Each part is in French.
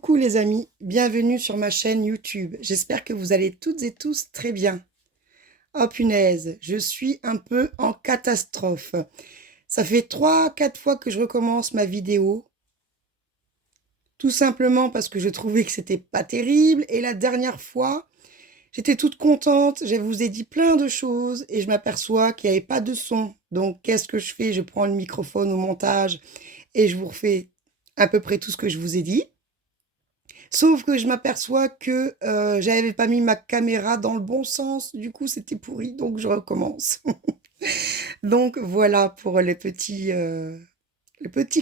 Coucou les amis, bienvenue sur ma chaîne YouTube. J'espère que vous allez toutes et tous très bien. Oh punaise, je suis un peu en catastrophe. Ça fait 3, 4 fois que je recommence ma vidéo. Tout simplement parce que je trouvais que c'était pas terrible. Et la dernière fois, j'étais toute contente. Je vous ai dit plein de choses et je m'aperçois qu'il n'y avait pas de son. Donc qu'est-ce que je fais? Je prends le microphone au montage et je vous refais à peu près tout ce que je vous ai dit. Sauf que je m'aperçois que j'avais pas mis ma caméra dans le bon sens, du coup c'était pourri, donc je recommence. Donc voilà pour le petit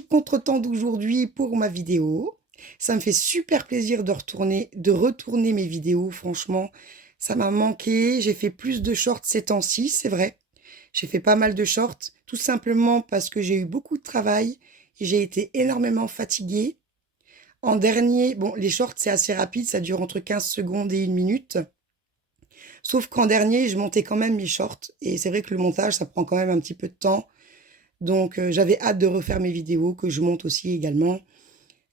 contretemps d'aujourd'hui pour ma vidéo. Ça me fait super plaisir de retourner mes vidéos, franchement, ça m'a manqué. J'ai fait plus de shorts ces temps-ci, c'est vrai. J'ai fait pas mal de shorts, tout simplement parce que j'ai eu beaucoup de travail et j'ai été énormément fatiguée. En dernier, bon, les shorts, c'est assez rapide, ça dure entre 15 secondes et 1 minute. Sauf qu'en dernier, je montais quand même mes shorts. Et c'est vrai que le montage, ça prend quand même un petit peu de temps. Donc, j'avais hâte de refaire mes vidéos, que je monte aussi également.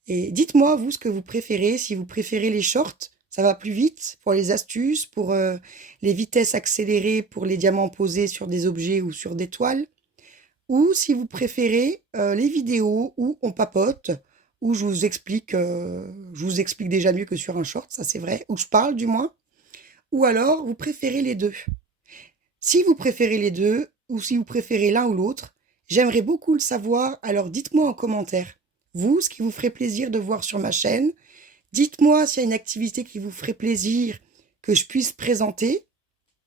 Et dites-moi, vous, ce que vous préférez. Si vous préférez les shorts, ça va plus vite pour les astuces, pour les vitesses accélérées, pour les diamants posés sur des objets ou sur des toiles. Ou si vous préférez les vidéos où on papote, où je vous explique déjà mieux que sur un short, ça c'est vrai, où je parle du moins. Ou alors vous préférez les deux. Si vous préférez les deux, ou si vous préférez l'un ou l'autre, j'aimerais beaucoup le savoir, alors dites-moi en commentaire, vous, ce qui vous ferait plaisir de voir sur ma chaîne. Dites-moi s'il y a une activité qui vous ferait plaisir que je puisse présenter,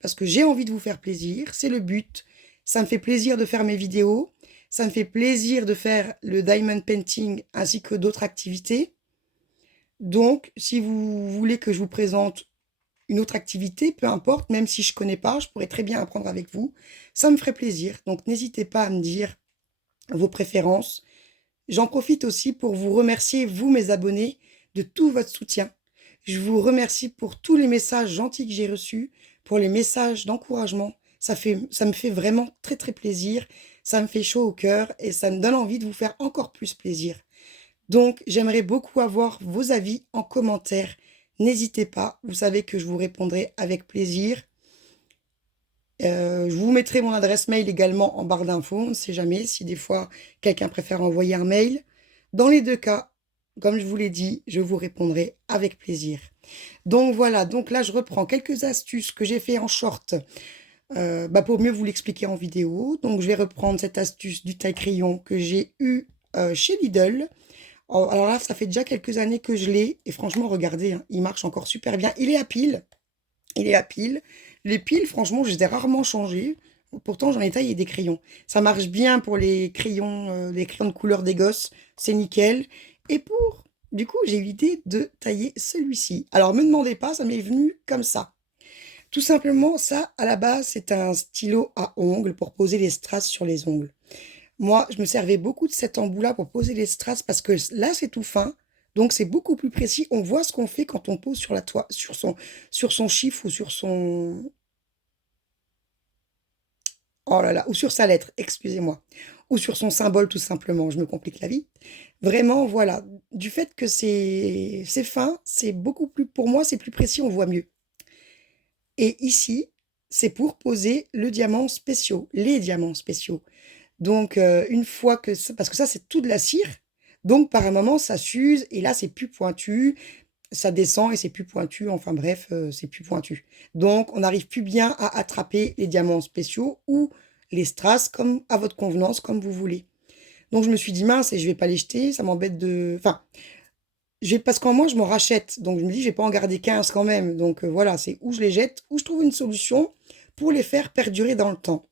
parce que j'ai envie de vous faire plaisir, c'est le but. Ça me fait plaisir de faire mes vidéos, ça me fait plaisir de faire le diamond painting ainsi que d'autres activités. Donc, si vous voulez que je vous présente une autre activité, peu importe, même si je ne connais pas, je pourrais très bien apprendre avec vous. Ça me ferait plaisir. Donc, n'hésitez pas à me dire vos préférences. J'en profite aussi pour vous remercier, vous, mes abonnés, de tout votre soutien. Je vous remercie pour tous les messages gentils que j'ai reçus, pour les messages d'encouragement. Ça me fait vraiment très, très plaisir. Ça me fait chaud au cœur et ça me donne envie de vous faire encore plus plaisir. Donc, j'aimerais beaucoup avoir vos avis en commentaire. N'hésitez pas, vous savez que je vous répondrai avec plaisir. Je vous mettrai mon adresse mail également en barre d'infos, on ne sait jamais si des fois quelqu'un préfère envoyer un mail. Dans les deux cas, comme je vous l'ai dit, je vous répondrai avec plaisir. Donc voilà, donc là je reprends quelques astuces que j'ai fait en short pour mieux vous l'expliquer en vidéo. Donc je vais reprendre cette astuce du taille-crayon que j'ai eu chez Lidl. Oh, alors là, ça fait déjà quelques années que je l'ai et franchement, regardez, hein, il marche encore super bien. Il est à pile. Il est à pile. Les piles, franchement, je les ai rarement changées. Pourtant, j'en ai taillé des crayons. Ça marche bien pour les crayons de couleur des gosses. C'est nickel. Et du coup, j'ai eu l'idée de tailler celui-ci. Alors, me demandez pas, ça m'est venu comme ça. Tout simplement, ça, à la base, c'est un stylo à ongles pour poser les strass sur les ongles. Moi, je me servais beaucoup de cet embout-là pour poser les strass parce que là, c'est tout fin. Donc, c'est beaucoup plus précis. On voit ce qu'on fait quand on pose sur la toile, sur son chiffre ou sur son... Oh là là, ou sur sa lettre, excusez-moi. Ou sur son symbole, tout simplement. Je me complique la vie. Vraiment, voilà. Du fait que c'est fin, c'est beaucoup plus... Pour moi, c'est plus précis, on voit mieux. Et ici, c'est pour poser le diamant spéciaux, les diamants spéciaux. Donc, une fois que... Parce que ça, c'est tout de la cire. Donc, par un moment, ça s'use et là, c'est plus pointu. Ça descend et c'est plus pointu. Enfin bref, c'est plus pointu. Donc, on n'arrive plus bien à attraper les diamants spéciaux ou les strass comme à votre convenance, comme vous voulez. Donc, je me suis dit, mince, et je vais pas les jeter. Ça m'embête de... Enfin, parce qu'en moi, je m'en rachète. Donc, je me dis, je vais pas en garder 15 quand même. Donc, voilà, c'est où je les jette, ou je trouve une solution pour les faire perdurer dans le temps.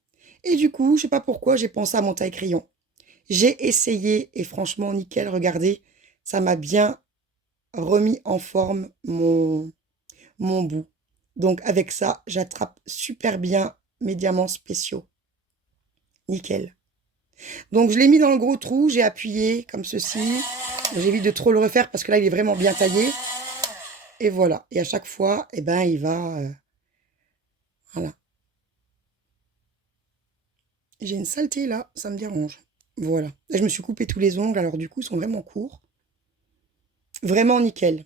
Et du coup, je sais pas pourquoi, j'ai pensé à mon taille-crayon. J'ai essayé et franchement, nickel, regardez, ça m'a bien remis en forme mon bout. Donc avec ça, j'attrape super bien mes diamants spéciaux. Nickel. Donc je l'ai mis dans le gros trou, j'ai appuyé comme ceci. J'évite de trop le refaire parce que là, il est vraiment bien taillé. Et voilà. Et à chaque fois, eh ben, il va... voilà. J'ai une saleté là, ça me dérange. Voilà. Là, je me suis coupé tous les ongles, alors du coup, ils sont vraiment courts. Vraiment nickel.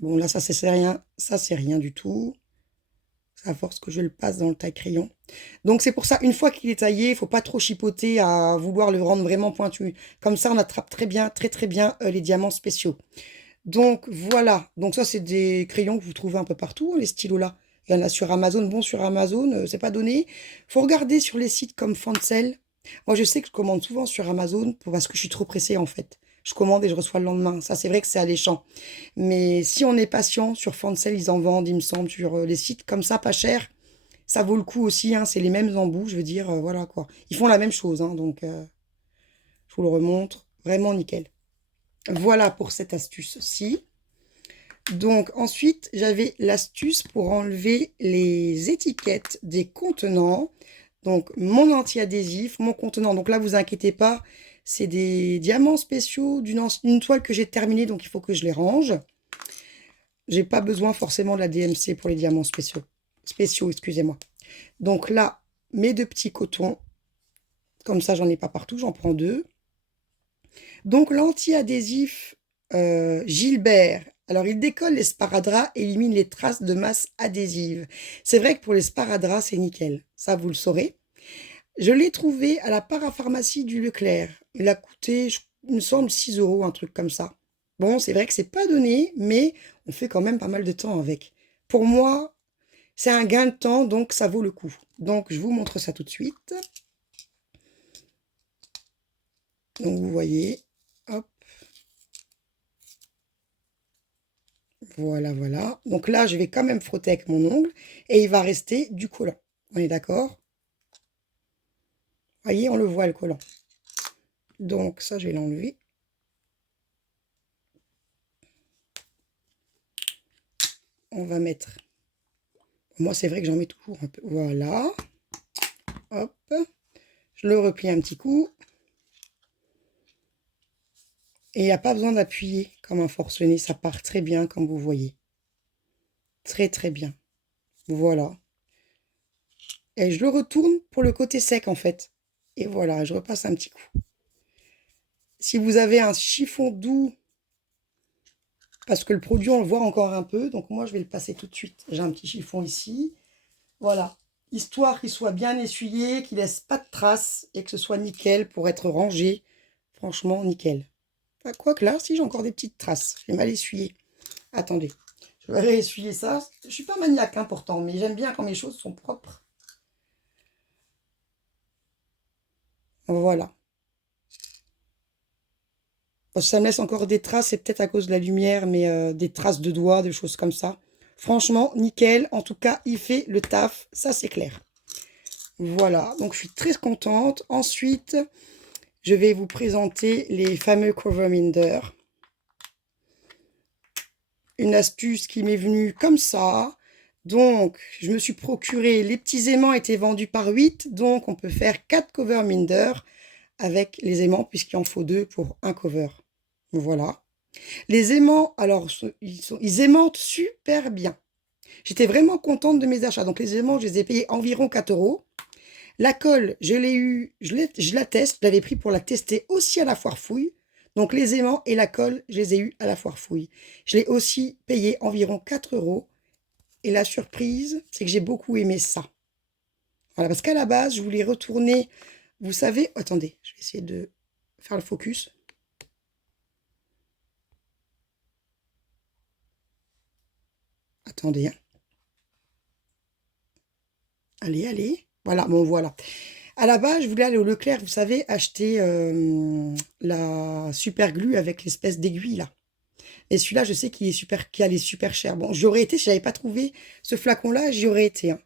Bon, là, c'est rien. Ça, c'est rien du tout. C'est à force que je le passe dans le taille-crayon. Donc, c'est pour ça, une fois qu'il est taillé, il faut pas trop chipoter à vouloir le rendre vraiment pointu. Comme ça, on attrape très bien, très très bien les diamants spéciaux. Donc, voilà. Donc, ça, c'est des crayons que vous trouvez un peu partout, hein, les stylos là. Il y en a sur Amazon. Bon, sur Amazon, c'est pas donné. Faut regarder sur les sites comme Fancel. Moi, je sais que je commande souvent sur Amazon parce que je suis trop pressée, en fait. Je commande et je reçois le lendemain. Ça, c'est vrai que c'est alléchant. Mais si on est patient, sur Fancel, ils en vendent, il me semble, sur les sites comme ça, pas cher. Ça vaut le coup aussi, hein. C'est les mêmes embouts, je veux dire, voilà quoi. Ils font la même chose, hein, donc je vous le remontre. Vraiment nickel. Voilà pour cette astuce-ci. Donc ensuite, j'avais l'astuce pour enlever les étiquettes des contenants. Donc mon anti-adhésif, mon contenant. Donc là, vous inquiétez pas, c'est des diamants spéciaux d'une toile que j'ai terminée, donc il faut que je les range. J'ai pas besoin forcément de la DMC pour les diamants spéciaux. Spéciaux, excusez-moi. Donc là, mes deux petits cotons. Comme ça, j'en ai pas partout, j'en prends deux. Donc l'anti-adhésif Gilbert. Alors, il décolle les sparadraps et élimine les traces de masse adhésive. C'est vrai que pour les sparadraps, c'est nickel. Ça, vous le saurez. Je l'ai trouvé à la parapharmacie du Leclerc. Il a coûté, il me semble, 6 euros, un truc comme ça. Bon, c'est vrai que c'est pas donné, mais on fait quand même pas mal de temps avec. Pour moi, c'est un gain de temps, donc ça vaut le coup. Donc, je vous montre ça tout de suite. Donc, vous voyez, hop. Voilà, voilà. Donc là, je vais quand même frotter avec mon ongle et il va rester du collant. On est d'accord? Vous voyez, on le voit le collant. Donc ça, je vais l'enlever. On va mettre... Moi, c'est vrai que j'en mets toujours un peu. Voilà. Hop. Je le replie un petit coup. Et il n'y a pas besoin d'appuyer comme un forcené. Ça part très bien, comme vous voyez. Très, très bien. Voilà. Et je le retourne pour le côté sec, en fait. Et voilà, je repasse un petit coup. Si vous avez un chiffon doux, parce que le produit, on le voit encore un peu. Donc, moi, je vais le passer tout de suite. J'ai un petit chiffon ici. Voilà. Histoire qu'il soit bien essuyé, qu'il laisse pas de traces et que ce soit nickel pour être rangé. Franchement, nickel. Enfin, quoique là, si j'ai encore des petites traces. J'ai mal essuyé. Attendez. Je vais réessuyer ça. Je suis pas maniaque, hein, pourtant, mais j'aime bien quand mes choses sont propres. Voilà. Ça me laisse encore des traces, c'est peut-être à cause de la lumière, mais des traces de doigts, des choses comme ça. Franchement, nickel. En tout cas, il fait le taf, ça c'est clair. Voilà, donc je suis très contente. Ensuite, je vais vous présenter les fameux cover minder. Une astuce qui m'est venue comme ça. Donc, je me suis procuré, les petits aimants étaient vendus par 8, donc on peut faire 4 cover minder avec les aimants, puisqu'il en faut 2 pour un cover. Voilà. Les aimants, alors, ils aimantent super bien. J'étais vraiment contente de mes achats. Donc, les aimants, je les ai payés environ 4 euros. La colle, je l'ai eu, je la teste. Je l'avais pris pour la tester aussi à la foire fouille. Donc, les aimants et la colle, je les ai eus à la foire fouille. Je l'ai aussi payé environ 4 euros. Et la surprise, c'est que j'ai beaucoup aimé ça. Voilà, parce qu'à la base, je voulais retourner, vous savez, attendez, je vais essayer de faire le focus. Attendez, hein. Allez, allez. Voilà, bon, voilà. À la base, je voulais aller au Leclerc, vous savez, acheter la super glue avec l'espèce d'aiguille, là. Et celui-là, je sais qu'il est super, qu'il allait super cher. Bon, j'y aurais été, si j'avais pas trouvé ce flacon-là, j'y aurais été, hein.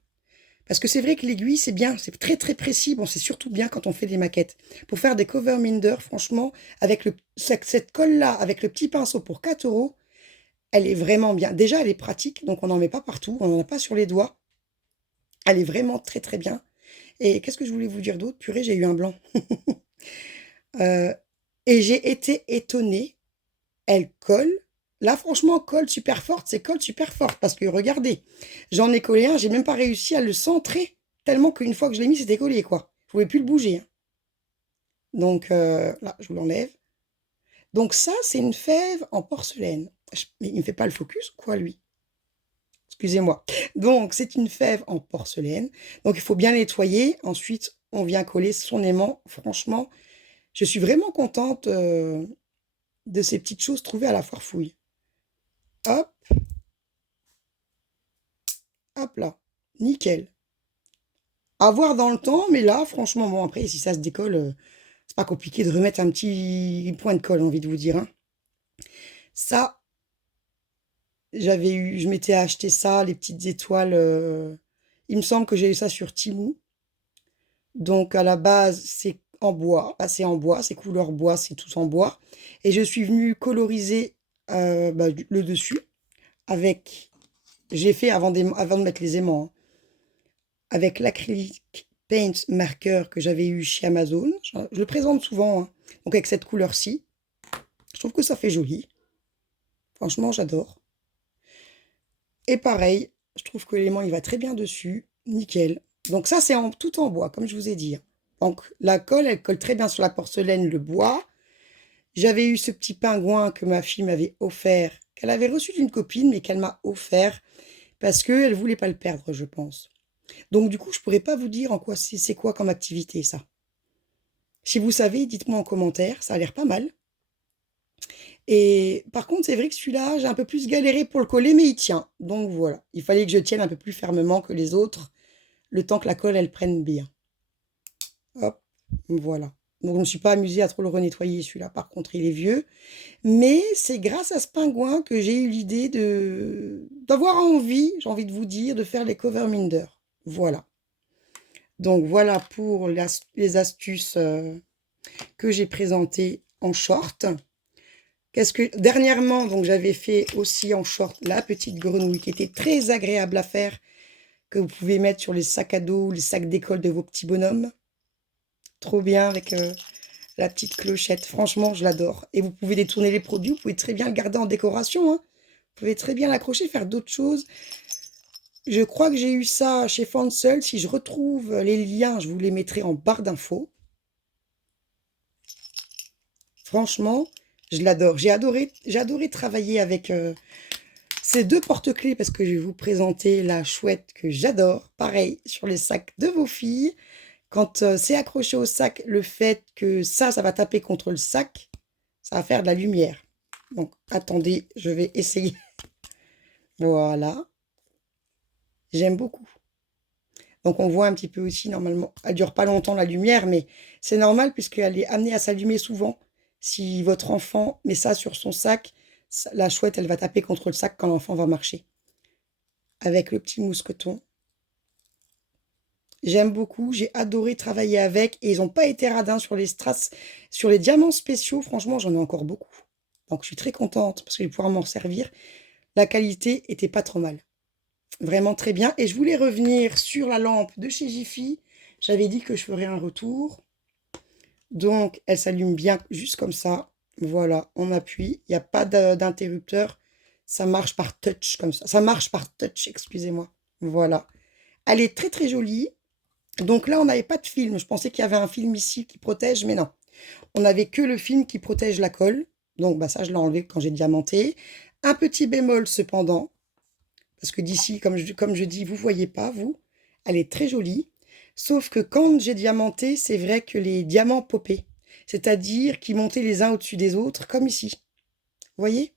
Parce que c'est vrai que l'aiguille, c'est bien, c'est très très précis. Bon, c'est surtout bien quand on fait des maquettes. Pour faire des cover minder, franchement, avec cette colle-là, avec le petit pinceau pour 4 euros, elle est vraiment bien. Déjà, elle est pratique, donc on n'en met pas partout, on n'en a pas sur les doigts. Elle est vraiment très très bien. Et qu'est-ce que je voulais vous dire d'autre? Purée, j'ai eu un blanc. Euh, et j'ai été étonnée. Elle colle. Là, franchement, colle super forte, c'est colle super forte. Parce que regardez, j'en ai collé un, j'ai même pas réussi à le centrer. Tellement qu'une fois que je l'ai mis, c'était collé, quoi. Je pouvais plus le bouger, hein. Donc, là, je vous l'enlève. Donc ça, c'est une fève en porcelaine. Mais il ne me fait pas le focus ou quoi, lui? Excusez-moi. Donc, c'est une fève en porcelaine. Donc, il faut bien nettoyer. Ensuite, on vient coller son aimant. Franchement, je suis vraiment contente de ces petites choses trouvées à la foire fouille. Hop, hop là. Nickel. À voir dans le temps, mais là, franchement, bon, après, si ça se décolle, c'est pas compliqué de remettre un petit point de colle, j'ai envie de vous dire, hein. Ça, je m'étais acheté ça, les petites étoiles. Il me semble que j'ai eu ça sur Temu. Donc, à la base, c'est en bois. Bah, c'est en bois, c'est couleur bois, c'est tout en bois. Et je suis venue coloriser bah, le dessus avec. J'ai fait avant de mettre les aimants, hein, avec l'acrylique paint marker que j'avais eu chez Amazon. Je le présente souvent, hein. Donc, avec cette couleur-ci. Je trouve que ça fait joli. Franchement, j'adore. Et pareil, je trouve que l'élément, il va très bien dessus. Nickel. Donc ça, c'est tout en bois, comme je vous ai dit, hein. Donc la colle, elle colle très bien sur la porcelaine, le bois. J'avais eu ce petit pingouin que ma fille m'avait offert, qu'elle avait reçu d'une copine, mais qu'elle m'a offert parce qu'elle ne voulait pas le perdre, je pense. Donc du coup, je ne pourrais pas vous dire en quoi c'est quoi comme activité, ça. Si vous savez, dites-moi en commentaire, ça a l'air pas mal. Et par contre, c'est vrai que celui-là, j'ai un peu plus galéré pour le coller, mais il tient. Donc voilà, il fallait que je tienne un peu plus fermement que les autres, le temps que la colle, elle prenne bien. Hop, voilà. Donc je ne me suis pas amusée à trop le renettoyer, celui-là. Par contre, il est vieux. Mais c'est grâce à ce pingouin que j'ai eu l'idée d'avoir envie, j'ai envie de vous dire, de faire les cover Minder. Voilà. Donc voilà pour les astuces que j'ai présentées en short. Dernièrement, donc j'avais fait aussi en short la petite grenouille qui était très agréable à faire, que vous pouvez mettre sur les sacs à dos, les sacs d'école de vos petits bonhommes. Trop bien avec la petite clochette. Franchement, je l'adore. Et vous pouvez détourner les produits, vous pouvez très bien le garder en décoration, hein. Vous pouvez très bien l'accrocher, faire d'autres choses. Je crois que j'ai eu ça chez Fansel. Si je retrouve les liens, je vous les mettrai en barre d'infos. Franchement, je l'adore. J'ai adoré travailler avec ces deux porte-clés parce que je vais vous présenter la chouette que j'adore. Pareil, sur les sacs de vos filles. Quand c'est accroché au sac, le fait que ça va taper contre le sac, ça va faire de la lumière. Donc, attendez, je vais essayer. Voilà. J'aime beaucoup. Donc, on voit un petit peu aussi, normalement, elle ne dure pas longtemps la lumière, mais c'est normal puisqu'elle est amenée à s'allumer souvent. Si votre enfant met ça sur son sac, la chouette, elle va taper contre le sac quand l'enfant va marcher. Avec le petit mousqueton. J'aime beaucoup, j'ai adoré travailler avec et ils n'ont pas été radins sur les strass, sur les diamants spéciaux. Franchement, j'en ai encore beaucoup. Donc, je suis très contente parce que je vais pouvoir m'en servir. La qualité était pas trop mal. Vraiment très bien. Et je voulais revenir sur la lampe de chez Jiffy. J'avais dit que je ferais un retour. Donc, elle s'allume bien juste comme ça. Voilà, on appuie. Il n'y a pas d'interrupteur. Ça marche par touch comme ça. Ça marche par touch, excusez-moi. Voilà. Elle est très très jolie. Donc là, on n'avait pas de film. Je pensais qu'il y avait un film ici qui protège, mais non. On n'avait que le film qui protège la colle. Donc bah, ça, je l'ai enlevé quand j'ai diamanté. Un petit bémol cependant. Parce que d'ici, comme je dis, vous ne voyez pas, vous. Elle est très jolie. Sauf que quand j'ai diamanté, c'est vrai que les diamants popaient. C'est-à-dire qu'ils montaient les uns au-dessus des autres, comme ici. Vous voyez?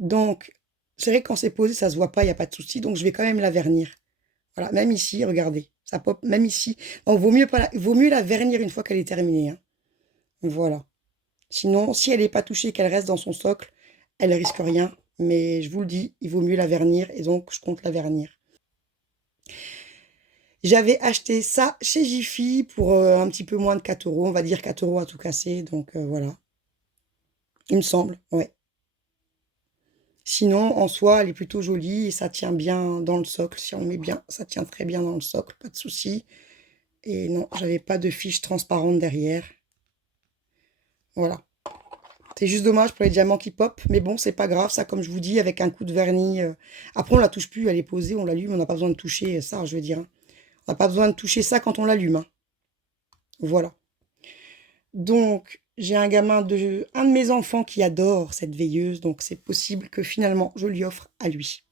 Donc, c'est vrai que quand c'est posé, ça ne se voit pas, il n'y a pas de souci. Donc, je vais quand même la vernir. Voilà, même ici, regardez. Ça pop, même ici. Donc, vaut mieux la vernir une fois qu'elle est terminée, hein. Voilà. Sinon, si elle n'est pas touchée, qu'elle reste dans son socle, elle ne risque rien. Mais je vous le dis, il vaut mieux la vernir et donc je compte la vernir. J'avais acheté ça chez Jiffy pour un petit peu moins de 4 euros. On va dire 4 euros à tout casser. Donc voilà. Il me semble, ouais. Sinon, en soi, elle est plutôt jolie et ça tient bien dans le socle. Si on le met bien, ça tient très bien dans le socle, pas de souci. Et non, j'avais pas de fiche transparente derrière. Voilà. C'est juste dommage pour les diamants qui pop, mais bon, c'est pas grave, ça, comme je vous dis, avec un coup de vernis. Après, on la touche plus, elle est posée, on l'allume, on n'a pas besoin de toucher ça, je veux dire, hein. On n'a pas besoin de toucher ça quand on l'allume, hein. Voilà. Donc, j'ai un de mes enfants qui adore cette veilleuse, donc c'est possible que finalement je lui offre à lui.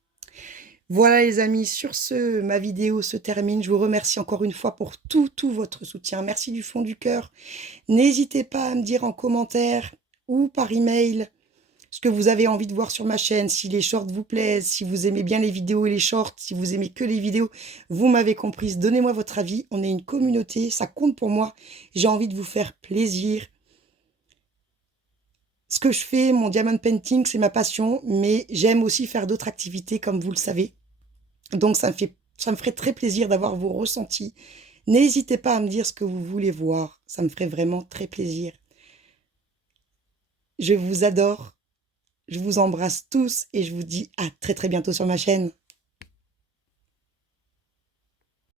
Voilà les amis, sur ce, ma vidéo se termine. Je vous remercie encore une fois pour tout votre soutien. Merci du fond du cœur. N'hésitez pas à me dire en commentaire ou par email ce que vous avez envie de voir sur ma chaîne, si les shorts vous plaisent, si vous aimez bien les vidéos et les shorts, si vous aimez que les vidéos, vous m'avez comprise. Donnez-moi votre avis. On est une communauté, ça compte pour moi. J'ai envie de vous faire plaisir. Ce que je fais, mon diamond painting, c'est ma passion, mais j'aime aussi faire d'autres activités, comme vous le savez. Donc, ça me ferait très plaisir d'avoir vos ressentis. N'hésitez pas à me dire ce que vous voulez voir. Ça me ferait vraiment très plaisir. Je vous adore. Je vous embrasse tous et je vous dis à très bientôt sur ma chaîne.